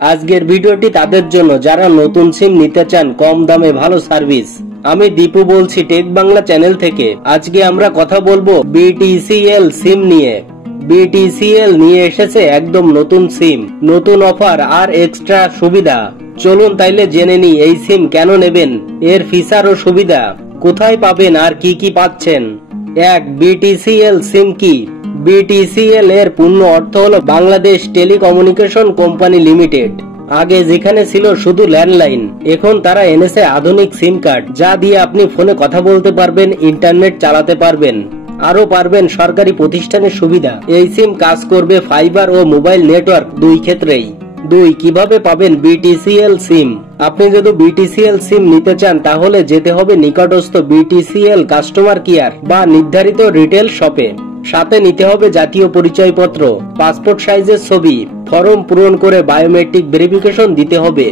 আজকের ভিডিওটি তাদের জন্য যারা নতুন সিম নিতে চান কম দামে ভালো সার্ভিস। আমি দীপু বলছি টেক বাংলা চ্যানেল থেকে। আজকে আমরা কথা বলবো বিটিসিএল সিম নিয়ে। বিটিসিএল নিয়ে এসেছে একদম নতুন সিম, নতুন অফার আর এক্সট্রা সুবিধা। চলুন তাইলে জেনে নি এই সিম কেন নেবেন, এর ফিচার ও সুবিধা কোথায় পাবেন আর কি কি পাচ্ছেন। এক, বিটিসিএল সিম কি? বিটিসিএল এর পূর্ণ অর্থ হলো বাংলাদেশ টেলিকমিউনিকেশন কোম্পানি লিমিটেড। আগে যেখানে ছিল শুধু ল্যান্ডলাইন, এখন তারা এনেছে আধুনিক সিম কার্ড, যা দিয়ে আপনি ফোনে কথা বলতে পারবেন, ইন্টারনেট চালাতে পারবেন, আরো পারবেন সরকারি প্রতিষ্ঠানের সুবিধা। এই সিম কাজ করবে ফাইবার ও মোবাইল নেটওয়ার্ক দুই ক্ষেত্রেই। দুই, কিভাবে পাবেন বিটিসিএল সিম? আপনি যদি বিটিসিএল সিম নিতে চান তাহলে যেতে হবে নিকটস্থ বিটিসিএল কাস্টমার কেয়ার বা নির্ধারিত রিটেল শপে। সাথে নিতে হবে জাতীয় পরিচয়পত্র, পাসপোর্ট সাইজের ছবি, ফর্ম পূরণ করে বায়োমেট্রিক ভেরিফিকেশন দিতে হবে।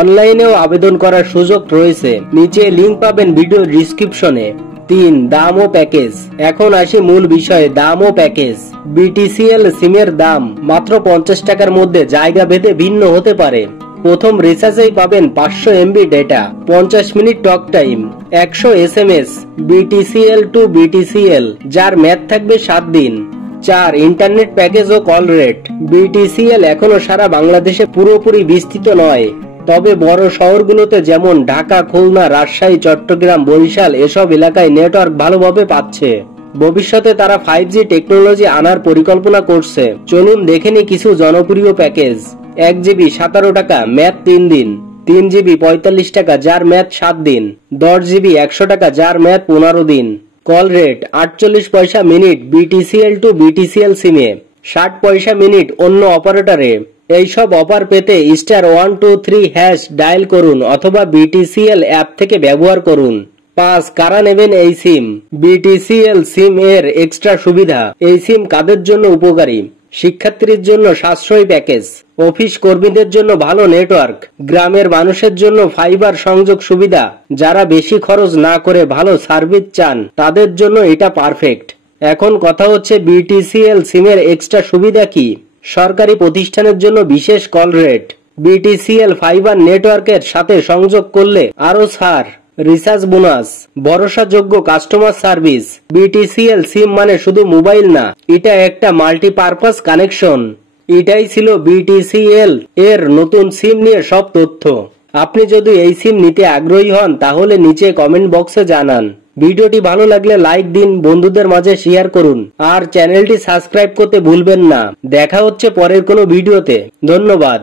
অনলাইনেও আবেদন করার সুযোগ রয়েছে, নিচে লিংক পাবেন ভিডিও ডিসক্রিপশনে। তিন, দাম ও প্যাকেজ। এখন আসি মূল বিষয়ে, দাম ও প্যাকেজ। বিটিসিএল সিমের দাম মাত্র 50 টাকার মধ্যে জায়গা ভেদে ভিন্ন হতে পারে। প্রথম রিচার্জেই পাবেন 500 MB data, 50 minute talk time, 100 SMS BTCL to BTCL, যার মেয়াদ থাকবে 7 দিন। 4, ইন্টারনেট প্যাকেজ ও কল রেট। বিটিসিএল এখনো সারা বাংলাদেশে পুরোপুরি বিস্তৃত নয়, তবে বড় শহরগুলোতে যেমন ঢাকা, খুলনা, রাজশাহী, চট্টগ্রাম, বরিশাল এসব এলাকায় নেটওয়ার্ক ভালোভাবে পাচ্ছে। ভবিষ্যতে তারা 5G টেকনোলজি আনার পরিকল্পনা করছে। চলুন দেখে নি কিছু জনপ্রিয় প্যাকেজ। 1 জিবি 17 টাকা, মেয়াদ 3 দিন। 3 জিবি 45 টাকা, যার মেয়াদ 7 দিন। 10 জিবি 100 টাকা, যার মেয়াদ 15 দিন। কল রেট 48 পয়সা মিনিট বিটিসিএল টু বিটিসিএল সিমে, 60 পয়সা মিনিট অন্য অপারেটরে। এইসব অফার পেতে *123# ডায়াল করুন অথবা বিটিসিএল অ্যাপ থেকে ব্যবহার করুন। 5, কারা নেবেন এই সিম? বিটিসিএল সিম এর এক্সট্রা সুবিধা। এই সিম কাদের জন্য উপকারী? শিক্ষার্থীদের জন্য সাশ্রয়ী প্যাকেজ, অফিস কর্মীদের জন্য ভালো নেটওয়ার্ক, গ্রামের মানুষের জন্য ফাইবার সংযোগ সুবিধা। যারা বেশি খরচ না করে ভালো সার্ভিস চান তাদের জন্য এটা পারফেক্ট। এখন কথা হচ্ছে বিটিসিএল সিমের এক্সট্রা সুবিধা কি? সরকারি প্রতিষ্ঠানের জন্য বিশেষ কল রেট, বিটিসিএল ফাইবার নেটওয়ার্কের সাথে সংযোগ করলে আরো ছাড়, রিচার্জ বোনাস, ভরসাযোগ্য কাস্টমার সার্ভিস। বিটিসিএল সিম মানে শুধু মোবাইল না, এটা একটা মাল্টিপারপাস কানেকশন। এটাই ছিল বিটিসিএল এর নতুন সিম নিয়ে সব তথ্য। আপনি যদি এই সিম নিতে আগ্রহী হন তাহলে নিচে কমেন্ট বক্সে জানান। ভিডিওটি ভালো লাগলে লাইক দিন, বন্ধুদের মাঝে শেয়ার করুন আর চ্যানেলটি সাবস্ক্রাইব করতে ভুলবেন না। দেখা হচ্ছে পরের কোনো ভিডিওতে। ধন্যবাদ।